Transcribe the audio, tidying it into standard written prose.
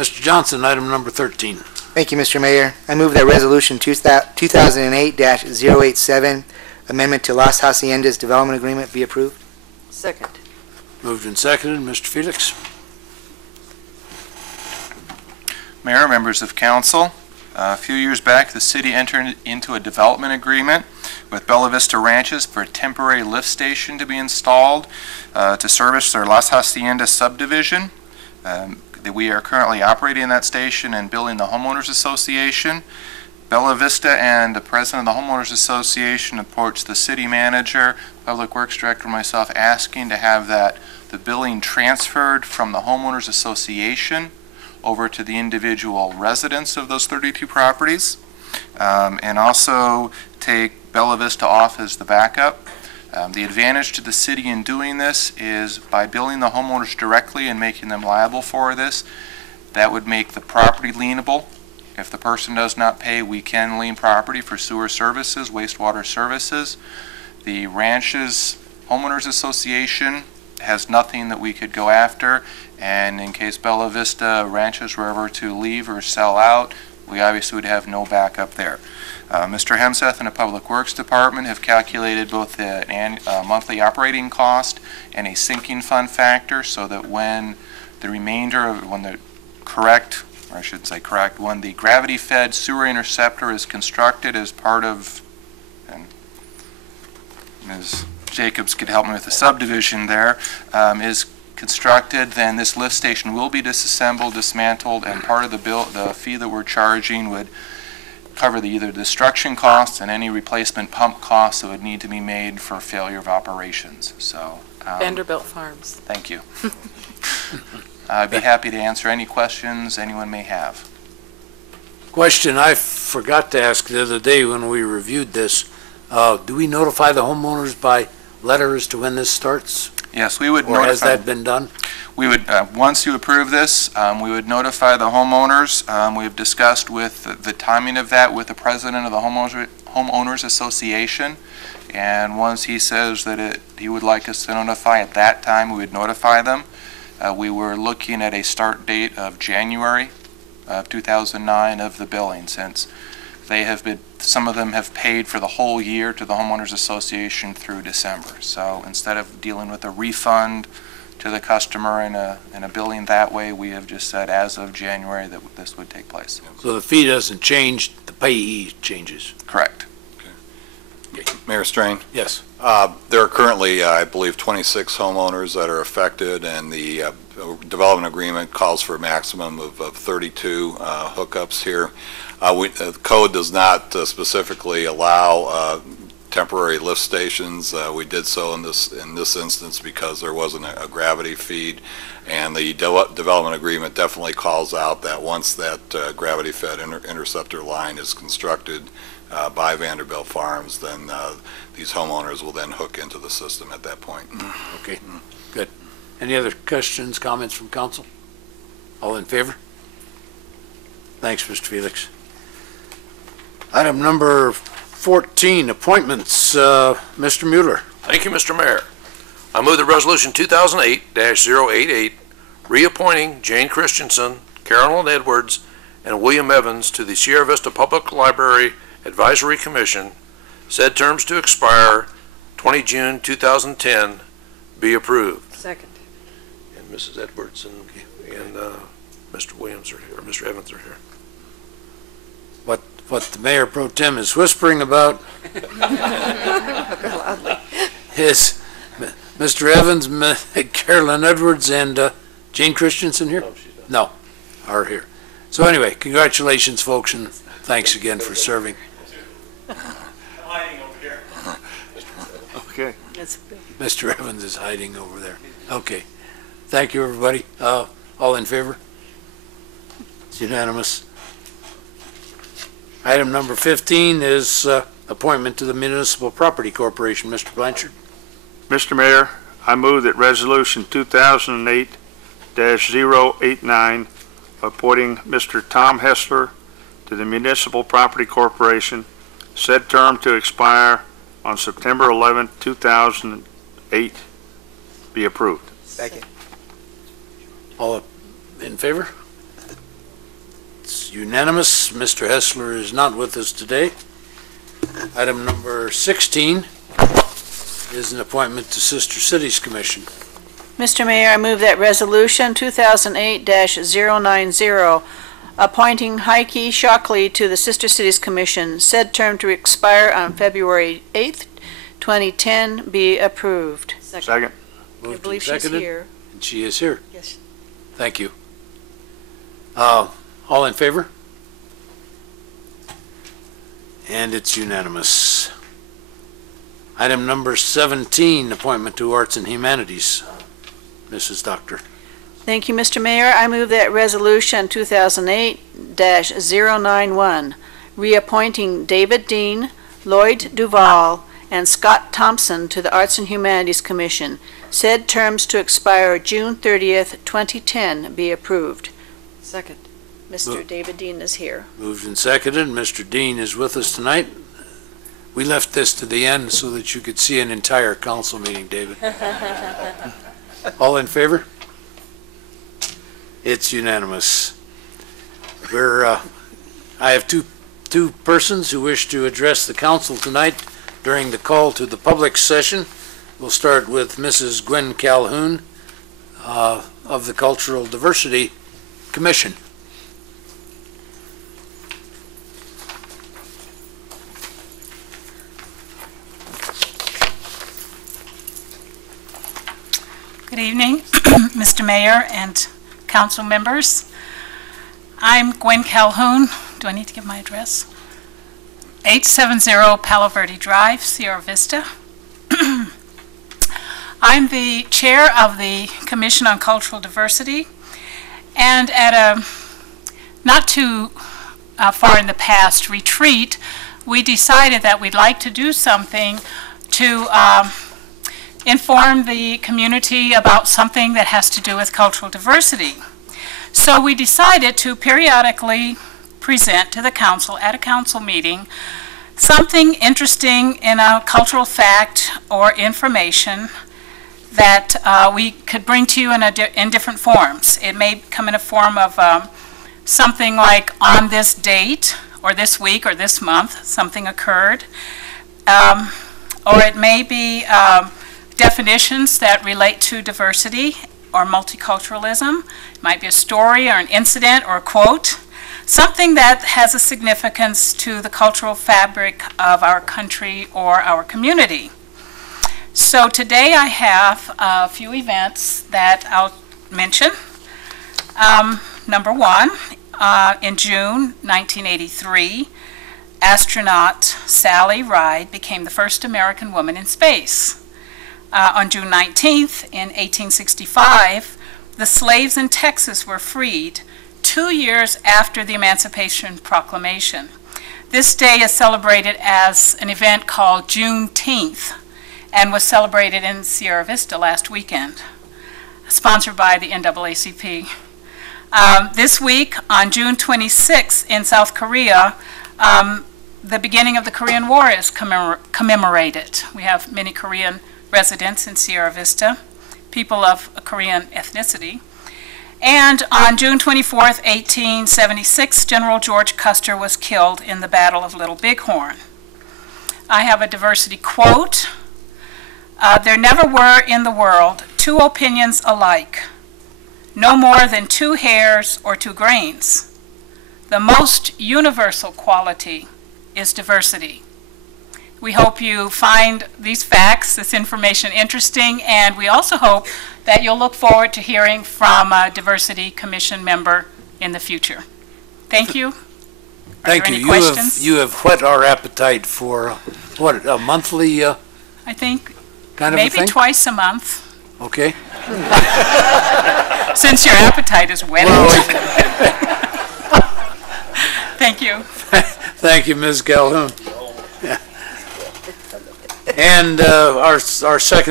Mr. Johnson, item number 13. Thank you, Mr. Mayor. I move that Resolution 2008-087, amendment to Las Haciendas Development Agreement, be approved. Second. Moved and seconded. Mr. Felix? Mayor, members of council, a few years back, the city entered into a development agreement with Bella Vista Ranches for a temporary lift station to be installed to service their Las Haciendas subdivision. We are currently operating that station and billing the homeowners association. Bella Vista and the president of the homeowners association approached the city manager, public works director, and myself, asking to have the billing transferred from the homeowners association over to the individual residents of those 32 properties, and also take Bella Vista off as the backup. The advantage to the city in doing this is by billing the homeowners directly and making them liable for this, that would make the property lienable. If the person does not pay, we can lien property for sewer services, wastewater services. The ranch's homeowners association has nothing that we could go after, and in case Bella Vista Ranches were ever to leave or sell out, we obviously would have no backup there. Mr. Hemseth and the Public Works Department have calculated both the monthly operating cost and a sinking fund factor, so that when the remainder of, when the correct, or I shouldn't say correct, when the gravity-fed sewer interceptor is constructed as part of, and Ms. Jacobs could help me with the subdivision there, is constructed, then this lift station will be disassembled, dismantled, and part of the bill, the fee that we're charging would cover either destruction costs and any replacement pump costs that would need to be made for failure of operations. So Vanderbilt Farms. thank you. I'd be happy to answer any questions anyone may have. Question I forgot to ask the other day when we reviewed this. Do we notify the homeowners by letter as to when this starts? Yes, we would Or notify. has that been done? We would, once you approve this, we would notify the homeowners. We have discussed with the timing of that with the president of the homeowners association, and once he says that he would like us to notify at that time, we would notify them. We were looking at a start date of January of 2009 of the billing, since they have been, some of them have paid for the whole year to the homeowners association through December. So instead of dealing with a refund to the customer in a billing that way, we have just said as of January that this would take place. So the fee doesn't change, the payee changes. Correct. Mayor Strain? Yes. There are currently, I believe, 26 homeowners that are affected, and the development agreement calls for a maximum of 32 hookups here. The code does not specifically allow temporary lift stations. We did so in this instance because there wasn't a gravity feed, and the development agreement definitely calls out that once that gravity-fed interceptor line is constructed by Vanderbilt Farms, then these homeowners will then hook into the system at that point. Okay, good. Any other questions, comments from council? All in favor? Thanks, Mr. Felix. Item number 14, appointments. Mr. Mueller. Thank you, Mr. Mayor. I move the resolution 2008-088, reappointing Jane Christensen, Carolyn Edwards, and William Evans to the Sierra Vista Public Library Advisory Commission, said terms to expire 20 June 2010, be approved. Second. And Mrs. Edwards and Mr. Williams are here, or Mr. Evans are here. What the Mayor Pro Tem is whispering about is Mr. Evans, Carolyn Edwards, and Jane Christensen here? No, she's not. No, are here. So anyway, congratulations, folks, and thanks again for serving. I'm hiding over here. Okay. That's big. Mr. Evans is hiding over there. Okay. Thank you, everybody. All in favor? It's unanimous. Item number 15 is appointment to the Municipal Property Corporation. Mr. Blanchard. Mr. Mayor, I move that resolution 2008-089 appointing Mr. Tom Hessler to the Municipal Property Corporation, said term to expire on September 11, 2008, be approved. Second. All in favor? It's unanimous. Mr. Hessler is not with us today. Item number 16 is an appointment to Sister Cities Commission. Mr. Mayor, I move that Resolution 2008-090, appointing Heike Shockley to the Sister Cities Commission, said term to expire on February 8th, 2010, be approved. Second. I Moved and believe she's seconded, here. and she is here. Yes. Thank you. All in favor? And it's unanimous. Item number 17, appointment to Arts and Humanities. Mrs. Doctor. Thank you, Mr. Mayor. I move that Resolution 2008-091, reappointing David Dean, Lloyd Duval, and Scott Thompson to the Arts and Humanities Commission, said terms to expire June 30th, 2010, be approved. Second. Mr. David Dean is here. Moved and seconded. Mr. Dean is with us tonight. We left this to the end so that you could see an entire council meeting, David. All in favor? It's unanimous. I have two persons who wish to address the council tonight during the call to the public session. We'll start with Mrs. Gwen Calhoun of the Cultural Diversity Commission. Good evening, Mr. Mayor and council members. I'm Gwen Calhoun. Do I need to give my address? 870 Palo Verde Drive, Sierra Vista. I'm the chair of the Commission on Cultural Diversity, and at a not too far in the past retreat, we decided that we'd like to do something to inform the community about something that has to do with cultural diversity. So we decided to periodically present to the council at a council meeting something interesting in a cultural fact or information that we could bring to you in different forms. It may come in a form of something like on this date or this week or this month something occurred, or it may be definitions that relate to diversity or multiculturalism. It might be a story or an incident or a quote, something that has a significance to the cultural fabric of our country or our community. So today I have a few events that I'll mention. Number one, in June 1983, astronaut Sally Ride became the first American woman in space. On June 19th, in 1865, the slaves in Texas were freed 2 years after the Emancipation Proclamation. This day is celebrated as an event called Juneteenth and was celebrated in Sierra Vista last weekend, sponsored by the NAACP. This week, on June 26th in South Korea, the beginning of the Korean War is commemorated. We have many Korean residents in Sierra Vista, people of a Korean ethnicity. And on June 24th, 1876, General George Custer was killed in the Battle of Little Bighorn. I have a diversity quote. There never were in the world two opinions alike, no more than 2 hairs or 2 grains. The most universal quality is diversity. We hope you find these facts, this information interesting, and we also hope that you'll look forward to hearing from a Diversity Commission member in the future. Thank you. Thank you. You have whet our appetite for, what, a monthly I think kind of a maybe thing? twice a month, Okay. since your appetite is whetted. Thank you. Thank you, Ms. Calhoun. And our second